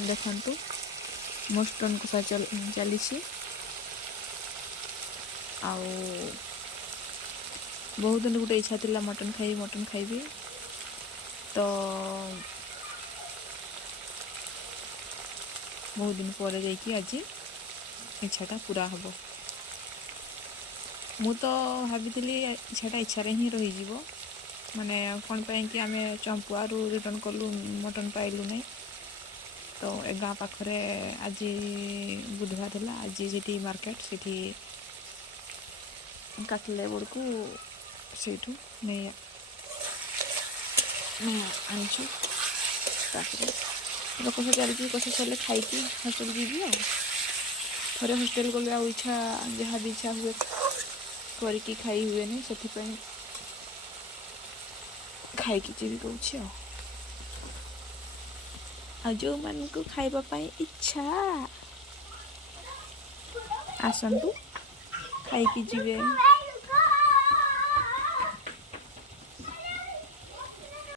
ଦେଖନ୍ତୁ ମଟନ୍ କଷା ଚାଲିଛି। ଆଉ ବହୁତ ଦିନ ଗୋଟେ ଇଚ୍ଛା ଥିଲା ମଟନ୍ ଖାଇବି। ତ ବହୁତ ଦିନ ପରେ ଯାଇକି ଆଜି ଇଚ୍ଛାଟା ପୁରା ହେବ। ମୁଁ ତ ଭାବିଥିଲି ଇଚ୍ଛାରେ ହିଁ ରହିଯିବ, ମାନେ କ'ଣ ପାଇଁକି ଆମେ ଚମ୍ପୁଆରୁ ରିଟର୍ଣ୍ଣ କଲୁ, ମଟନ୍ ପାଇଲୁ ନାହିଁ। ତ ଏ ଗାଁ ପାଖରେ ଆଜି ବୁଧବାର ଥିଲା, ଆଜି ସେଠି ମାର୍କେଟ, ସେଠି କାଟିଲେ ବେଳକୁ ସେଇଠୁ ନେଇ ଆଣିଛୁ। ତାପରେ କଷା ଚାଲିଛି, କଷା ସରିଲେ ଖାଇକି ହଷ୍ଟେଲ ଯିବି। ଆଉ ଥରେ ହଷ୍ଟେଲ ଗଲେ ଆଉ ଯାହା ବି ଇଚ୍ଛା ହୁଏ କରିକି ଖାଇ ହୁଏନି, ସେଥିପାଇଁ ଖାଇକି ଯିବି କହୁଛି। ଆଉ ଯେଉଁମାନଙ୍କୁ ଖାଇବା ପାଇଁ ଇଚ୍ଛା ଆସନ୍ତୁ, ଖାଇକି ଯିବେ।